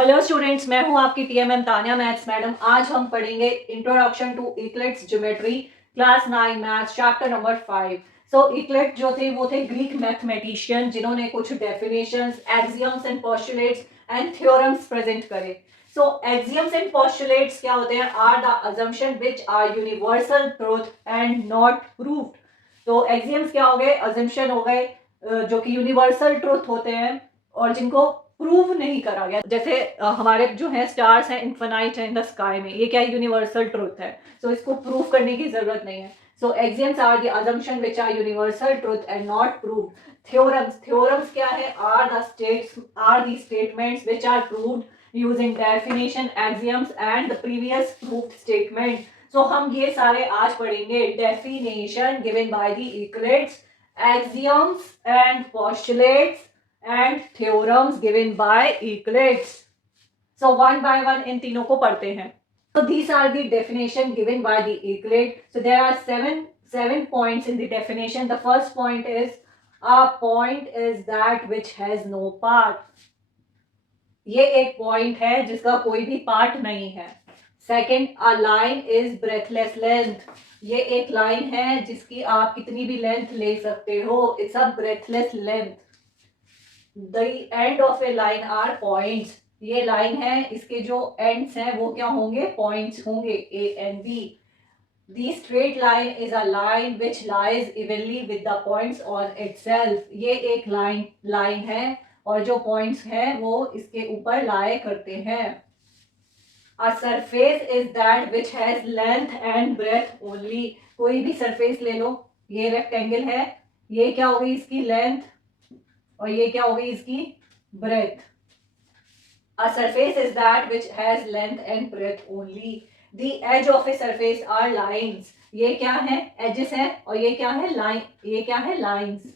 Hello students, मैं हूं आपकी टीएमएम तानिया मैथ्स मैडम। आज हम पढ़ेंगे introduction to Euclid's geometry class 9 maths chapter number 5। So Euclid जो थे वो थे ग्रीक मैथमेटिशियन जिन्होंने कुछ definitions, axioms and postulates and theorems present करे। सो एक्सियम्स एंड पोस्टुलेट्स क्या होते हैं? Are the assumption which are universal truth and not proved. तो एक्सियम्स क्या हो गए? अजम्पशन हो गए जो कि यूनिवर्सल ट्रूथ होते हैं और जिनको प्रूव नहीं करा गया। जैसे हमारे जो है स्टार्स हैं, इन्फिनाइट है इन द स्काई में, ये क्या यूनिवर्सल ट्रूथ है। सो इसको प्रूव करने की जरूरत नहीं है। So axioms are the assumption which are universal truth and not proved. Theorems क्या है? Are the statements which are proved using definition, axioms and the previous proved statement. So हम ये सारे आज पढ़ेंगे। Definition given by the Euclid's, axioms and postulates and theorems given by Euclides. So one by one इन तीनों को पढ़ते हैं। So these are the definition given by the Euclid. So there are seven points in the definition. The first point is a point is that which has no part. ये एक point है जिसका कोई भी पार्ट नहीं है। Second, a line is breathless length. ये एक लाइन है जिसकी आप कितनी भी लेंथ ले सकते हो। It's a breathless length. The end of a line are points. ये लाइन है, इसके जो एंड्स हैं वो क्या होंगे? पॉइंट्स होंगे, A and B. The straight line is a line which lies evenly with the points on itself. ये एक लाइन है और जो पॉइंट्स हैं वो इसके ऊपर लाए करते हैं। A surface is that which has length and breadth only. कोई भी सरफेस ले लो, ये रेक्टेंगल है, ये क्या हो गई? इसकी लेंथ, और ये क्या हो गई? इसकी breath. A surface is that which has length and breadth only. The edge of a surface are lines. ये क्या है? edges है, और ये क्या है? line. ये क्या है? lines.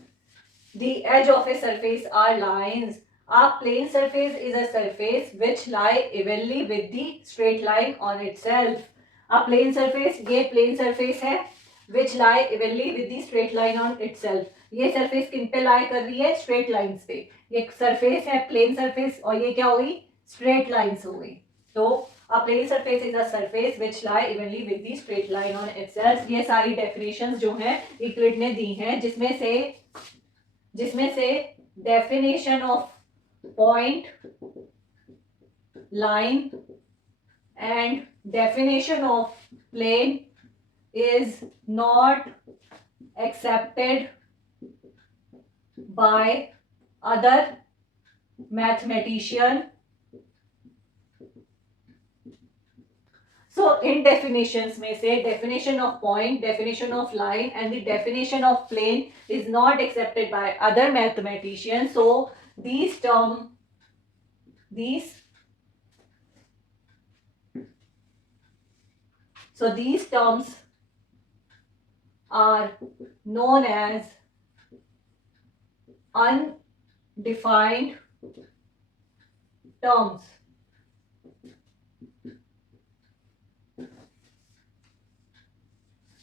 The edge of a surface are lines. A plane surface is a surface which lie evenly with the straight line on itself. A plane surface, ये plane surface है which lie evenly with the straight line on itself. ये surface किन पे lie कर रही है? straight lines पे। ये surface है plane surface और ये क्या हो गई? straight lines हो गई। तो a plane surface is a surface which lie evenly with the straight line on itself. ये सारी definitions जो हैं यूक्लिड ने दी हैं, जिसमें से definition of point, line and definition of plane is not accepted by other mathematician. So in definitions में से definition of point, definition of line and the definition of plane is not accepted by other mathematician. So these terms are known as undefined terms.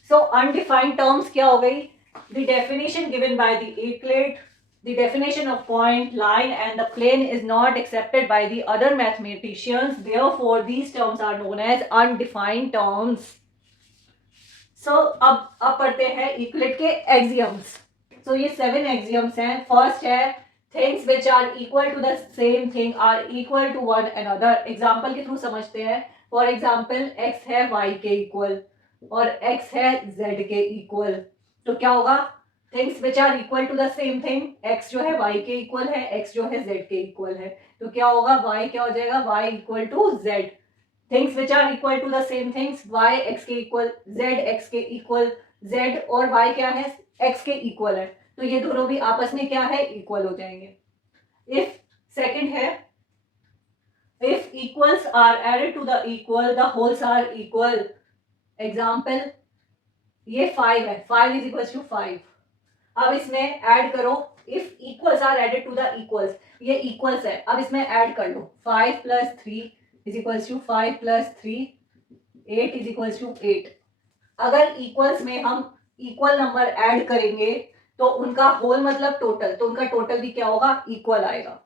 So undefined terms क्या हो गई? The definition given by the Euclid, the definition of point, line and the plane is not accepted by the other mathematicians. Therefore, these terms are known as undefined terms. So अब पढ़ते हैं Euclid के axioms. So ये 7 axioms हैं. First है things which are equal to the same thing are equal to one another. Example के through समझते हैं. For example, x है y के equal और x है z के इक्वल। तो क्या होगा? Things which are equal to the same thing, x जो है y के इक्वल है, x जो है z के इक्वल है, तो क्या होगा? y क्या हो जाएगा? y equal to z। Things which are equal to the same things, y x के इक्वल, z x के इक्वल, z और y क्या है? x के इक्वल है, तो ये दोनों भी आपस में क्या है? इक्वल हो जाएंगे। इफ सेकंड है if equals are added to the equal, the wholes are equal. Example, ये 5 है, 5 इज इक्वल टू 5। अब इसमें ऐड करो, if equals are added to the equals, ये इक्वल्स है, अब इसमें ऐड कर लो 5 plus 3 is equal to 5 plus 3 8 is equal to 8। अगर इक्वल्स में हम इक्वल नंबर ऐड करेंगे तो उनका होल मतलब टोटल, तो उनका टोटल भी क्या होगा? इक्वल आएगा।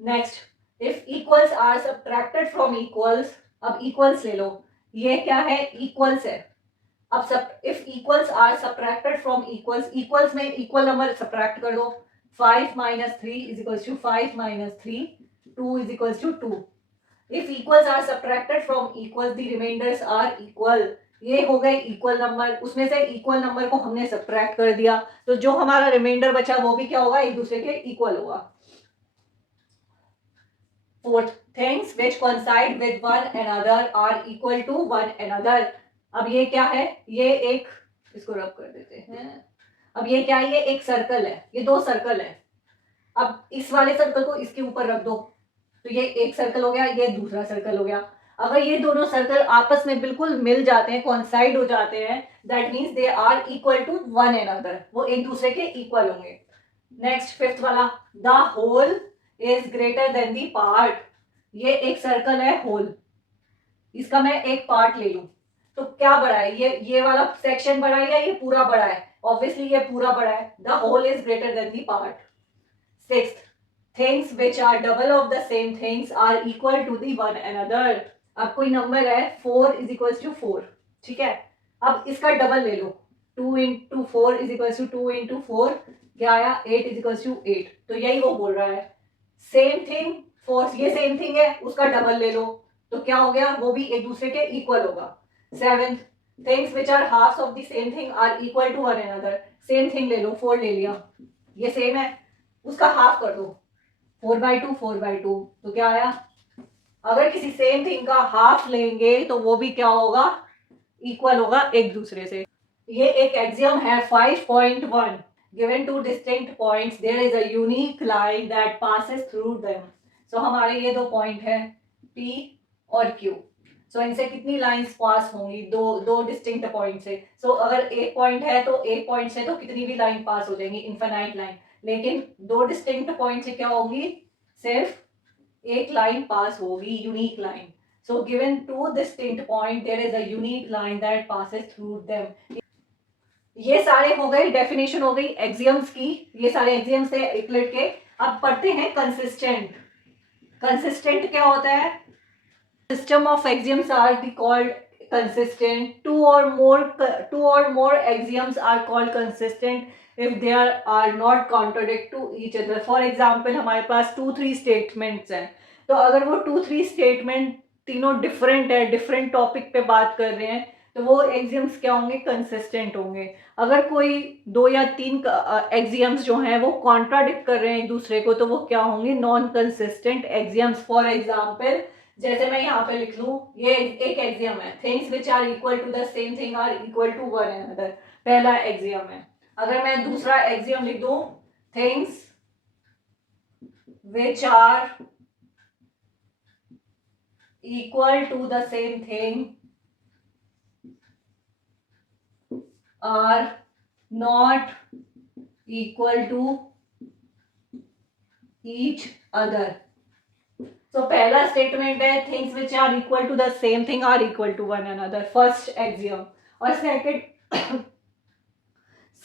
Next, if equals are subtracted from equals, अब इक्वल्स ले लो, ये क्या है, इक्वल्स है। अब सब if equals are subtracted from equals, equals में इक्वल नंबर सब्ट्रैक्ट कर दो, 5 minus 3 is equals to 5 minus 3, 2 is equals to 2। If equals are subtracted from equals the remainders are equal, ये हो गए इक्वल नंबर, उसमें से इक्वल नंबर को हमने सब्ट्रैक्ट कर दिया, तो जो हमारा रिमाइंडर बचा वो भी क्या होगा, एक दूसरे के इक्वल होगा। Fourth, things which coincide with one another are equal to one another. अब ये क्या है, ये एक, इसको रब कर देते हैं। अब ये क्या है, ये एक सर्कल है, ये दो सर्कल है। अब इस वाले सर्कल को इसके ऊपर रख दो, तो ये एक सर्कल हो गया, ये दूसरा सर्कल हो गया। अगर ये दोनों सर्कल आपस में बिल्कुल मिल जाते हैं, कॉन्साइड हो जाते हैं, that means they are equal to one another, वो एक दूसरे के इक्वल होंगे। नेक्स्ट फिफ्थ वाला, the whole is greater than the part. ये एक सर्कल है होल, इसका मैं एक पार्ट ले लूं तो क्या बड़ा है, ये वाला सेक्शन बड़ा है या ये पूरा बड़ा है, ऑब्वियसली ये पूरा बड़ा है। The whole is greater than the part. Sixth, things which are double of the same things are equal to the one another। अब कोई नंबर है 4 इज इक्वल टू 4, ठीक है, अब इसका डबल ले लो, 2 into 4 is equal to 2 into 4 क्या आया, 8 इज इक्वल टू 8। तो यही वो बोल रहा है, सेम थिंग, फोर्स ये सेम थिंग है, उसका डबल ले लो तो क्या हो गया, वो भी एक दूसरे के इक्वल होगा। Seventh, things which are halves of the same thing are equal to one another. Same thing ले लो, 4 ले लिया, ये सेम है, उसका हाफ कर दो, 4/2 4/2, तो क्या आया, अगर किसी सेम थिंग का हाफ लेंगे तो वो भी क्या होगा, इक्वल होगा एक दूसरे से। ये एक एक्सियम है 5.1, given two distinct points there is a unique line that passes through them. So हमारे ये दो पॉइंट है P और Q। सो इनसे कितनी लाइंस पास होंगी, दो डिस्टिंक्ट पॉइंट से। सो अगर एक पॉइंट है तो एक पॉइंट से तो कितनी भी लाइन पास हो जाएंगी, इनफाइनाइट लाइन। लेकिन दो डिस्टिंक्ट पॉइंट से क्या होगी, सिर्फ एक लाइन पास होगी, unique line. So given two distinct point there is a unique line that passes through them. ये सारे हो गए, डेफिनेशन हो गई एक्सियम्स की, ये सारे एक्सियम्स थे यूक्लिड के। अब पढ़ते हैं कंसिस्टेंट। कंसिस्टेंट क्या होता है, system of axioms are called consistent. Two or more axioms are called consistent if they are not contradict to each other. For example, हमारे पास 2-3 statements हैं, तो अगर वो 2-3 statement तीनों different है, different topic पे बात कर रहे हैं, तो वो एक्सियम्स क्या होंगे, कंसिस्टेंट होंगे। अगर कोई 2 या 3 एक्सियम्स जो हैं वो कॉन्ट्राडिक्ट कर रहे हैं एक दूसरे को, तो वो क्या होंगे, non consistent axioms. For example, जैसे मैं यहाँ पे लिख लूं, ये एक एक्सियम है, things which are equal to the same thing are equal to one another, पहला एक्सियम है। अगर मैं दूसरा एक्सियम लिख दूं, things which are equal to the same thing are not equal to each other. तो पहला स्टेटमेंट है things which are equal to the same thing are equal to one another, first axiom. और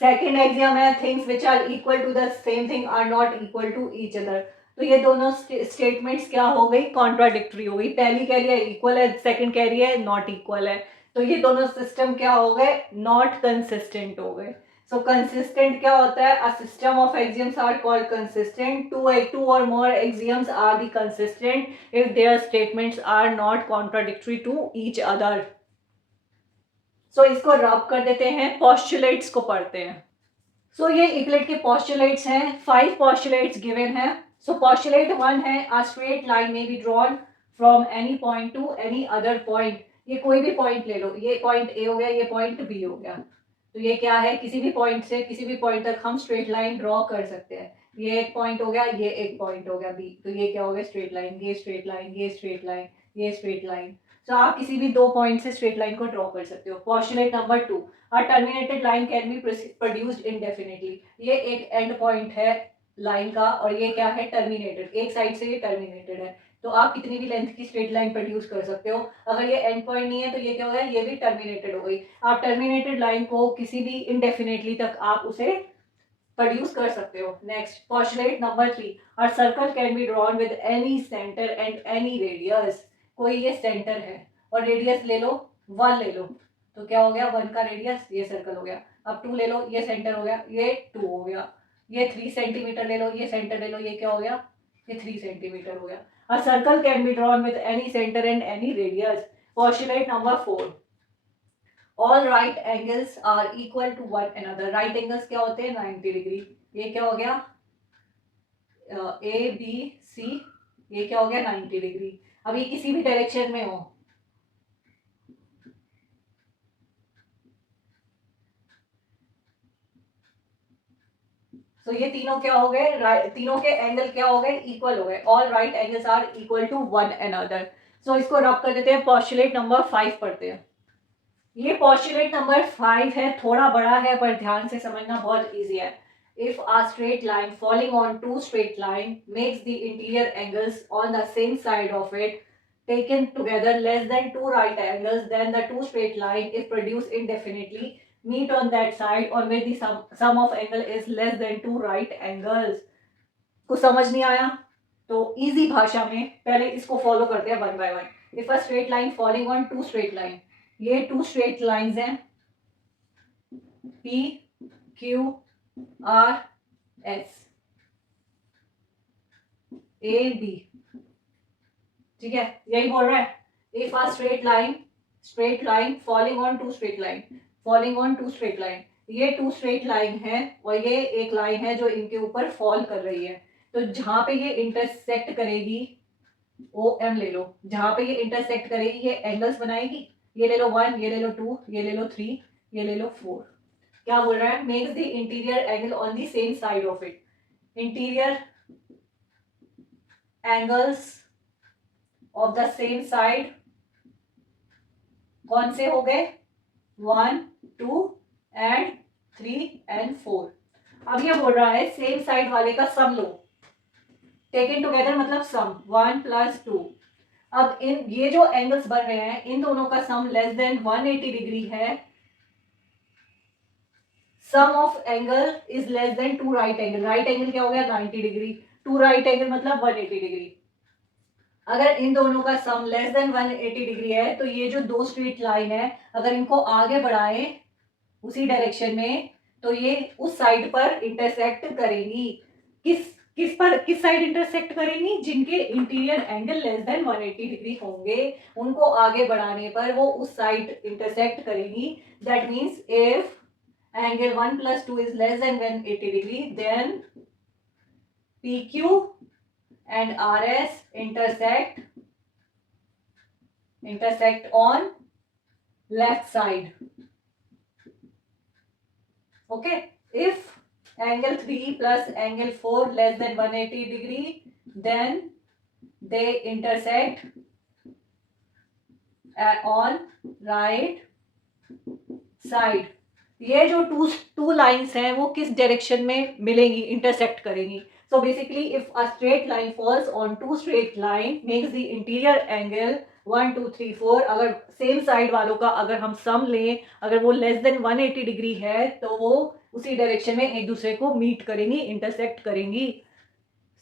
second axiom है things which are equal to the same thing are not equal to each other. तो ये दोनों statements क्या हो गई, contradictory हो गई। पहली कह रही है इक्वल है, सेकंड कह रही है नॉट इक्वल है, तो ये दोनों सिस्टम क्या हो गए, नॉट कंसिस्टेंट हो गए। So consistent क्या होता है, a system of axioms are called consistent. Two or more axioms are the consistent if their statements are not contradictory to each other. So इसको रब कर देते हैं, postulates को पढ़ते हैं। So ये यूक्लिड के postulates हैं, 5 postulates given हैं। So postulate 1 है, a straight line may be drawn from any point to any other point। ये कोई भी point ले लो, ये point A हो गया, ये point B हो गया, तो ये क्या है, किसी भी पॉइंट से किसी भी पॉइंट तक हम स्ट्रेट लाइन ड्रॉ कर सकते हैं। ये एक पॉइंट हो गया, ये एक पॉइंट हो गया बी, तो ये क्या हो गया, स्ट्रेट लाइन, ये स्ट्रेट लाइन, ये स्ट्रेट लाइन, ये स्ट्रेट लाइन। तो आप किसी भी दो पॉइंट से स्ट्रेट लाइन को ड्रॉ कर सकते हो। Postulate number 2, a terminated line can be produced इंडेफिनिटली। ये एक एंड पॉइंट है लाइन का, और ये क्या है, टर्मिनेटेड, एक साइड से ये टर्मिनेटेड है, तो आप कितनी भी लेंथ की स्ट्रेट लाइन प्रोड्यूस कर सकते हो। अगर ये एंड पॉइंट नहीं है तो ये क्या हो गया, ये भी टर्मिनेटेड हो गई। आप टर्मिनेटेड लाइन को किसी भी इनडेफिनेटली तक आप उसे प्रोड्यूस कर सकते हो। Next postulate number 3, a circle can be drawn with any centre and any radius. कोई ये सेंटर है और रेडियस ले लो 1 ले लो, तो क्या हो गया 1 का रेडियस, ये सर्कल हो गया। अब 2 ले लो, ये सेंटर हो गया, ये 2 हो गया। ये 3 सेंटीमीटर ले लो, ये सेंटर ले लो, ये क्या हो गया, ये 3 सेंटीमीटर हो गया। A circle can be drawn with any centre and any radius. Postulate number 4, all right angles are equal to one another. Right angles क्या होते हैं 90 डिग्री। ये क्या हो गया ए बी सी, ये क्या हो गया 90 डिग्री। अब ये किसी भी डायरेक्शन में हो, तो ये तीनों क्या हो गए, तीनों के एंगल क्या हो गए, इक्वल हो गए। All right angles are equal to one another. So इसको रब कर देते हैं, पोस्टुलेट नंबर 5 पढ़ते हैं। ये पोस्टुलेट नंबर 5 है, थोड़ा बड़ा है पर ध्यान से समझना बहुत इजी है। If a straight line falling on two straight line makes the interior angles on the same side of it taken together less than two right angles, then the two straight line if produced indefinitely meet on that side on which the sum of angle is less than two right angles। कुछ समझ नहीं आया तो easy भाषा में पहले इसको follow करते हैं one by one. If a straight line following on two straight line, ये टू स्ट्रेट लाइंस हैं P Q R S A B, ठीक है, यही बोल रहा है। If a straight line following on two straight line, following on two straight line, ये two straight line है और ये एक लाइन है जो इनके ऊपर फॉल कर रही है। तो जहां पे ये इंटरसेक्ट करेगी, ओ एम ले लो, जहां पे ये इंटरसेक्ट करेगी ये एंगल्स बनाएगी। ये ले लो 1, ये ले लो 2, ये ले लो 3, ये ले लो 4। क्या बोल रहा है, makes the interior angle on the same side of it. Interior angles of the same side कौन से हो गए, 1, 2 एंड 3 एंड 4। अब ये बोल रहा है सेम साइड वाले का सम लो, टेकन टुगेदर मतलब सम 1 + 2। अब इन ये जो एंगल्स बन रहे हैं इन दोनों का सम लेस देन 180 डिग्री है। Sum of angle is less than two right angle. Right angle क्या हो गया 90 डिग्री, टू राइट एंगल मतलब 180 डिग्री। अगर इन दोनों का सम लेस देन 180 डिग्री है तो ये जो दो स्ट्रेट लाइन है अगर इनको आगे बढ़ाएं उसी डायरेक्शन में तो ये उस साइड पर इंटरसेक्ट करेंगी। किस साइड इंटरसेक्ट करेंगी, जिनके interior angle less than 180 degree होंगे उनको आगे बढ़ाने पर वो उस साइड इंटरसेक्ट करेंगी। That means if angle 1 + 2 is less than 180 degree then PQ and RS intersect on left side. Okay, if angle 3 plus angle 4 less than 180 degree then they intersect on right side। ये जो two lines हैं वो किस direction में मिलेंगी, intersect करेंगी। So basically if a straight line falls on two straight line makes the interior angle 1 2 3 4। अगर same side वालों का अगर हम सम लें, अगर वो लेस देन 180 डिग्री है तो वो उसी डायरेक्शन में एक दूसरे को मीट करेंगी, इंटरसेक्ट करेंगी।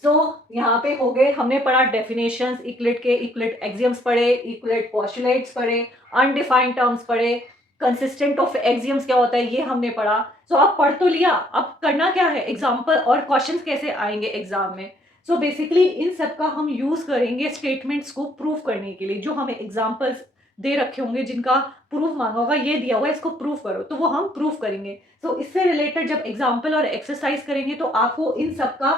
यहाँ पे हो गए, हमने पढ़ा डेफिनेशंस, इक्वलिट के इक्वलिट एक्सियम्स पढ़े, इक्वलिट पोस्टुलेट्स पढ़े, अनडिफाइंड टर्म्स पढ़े, कंसिस्टेंट ऑफ एक्सियम्स क्या होता है ये हमने पढ़ा। आप पढ़ तो लिया, अब करना क्या है, एग्जाम्पल और क्वेश्चंस कैसे आएंगे एग्जाम में। बेसिकली इन सब का हम यूज करेंगे स्टेटमेंट्स को प्रूव करने के लिए। जो हमें एग्जाम्पल्स दे रखे होंगे जिनका प्रूफ मांगा होगा, ये दिया हुआ है इसको प्रूफ करो, तो वो हम प्रूफ करेंगे। इससे रिलेटेड जब एग्जाम्पल और एक्सरसाइज करेंगे तो आपको इन सब का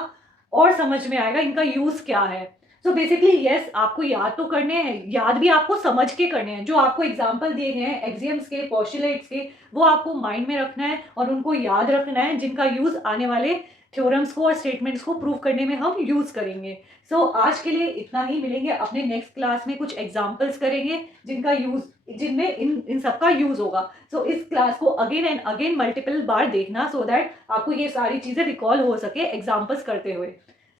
और समझ में आएगा इनका यूज क्या है। बेसिकली यस, आपको याद तो करने हैं, याद भी आपको समझ के करने हैं। जो आपको एग्जाम्पल दिए गए हैं एक्सियम्स के, पोस्टुलेट्स के, वो आपको माइंड में रखना है और उनको याद रखना है, जिनका यूज आने वाले थ्योरम्स को और स्टेटमेंट्स को प्रूव करने में हम यूज करेंगे। आज के लिए इतना ही, मिलेंगे अपने नेक्स्ट क्लास में, कुछ एग्जाम्पल्स करेंगे जिनका यूज, जिनमें इन सबका यूज होगा। इस क्लास को अगेन एंड अगेन मल्टीपल बार देखना, सो दैट आपको ये सारी चीजें रिकॉल हो सके एग्जाम्पल्स करते हुए।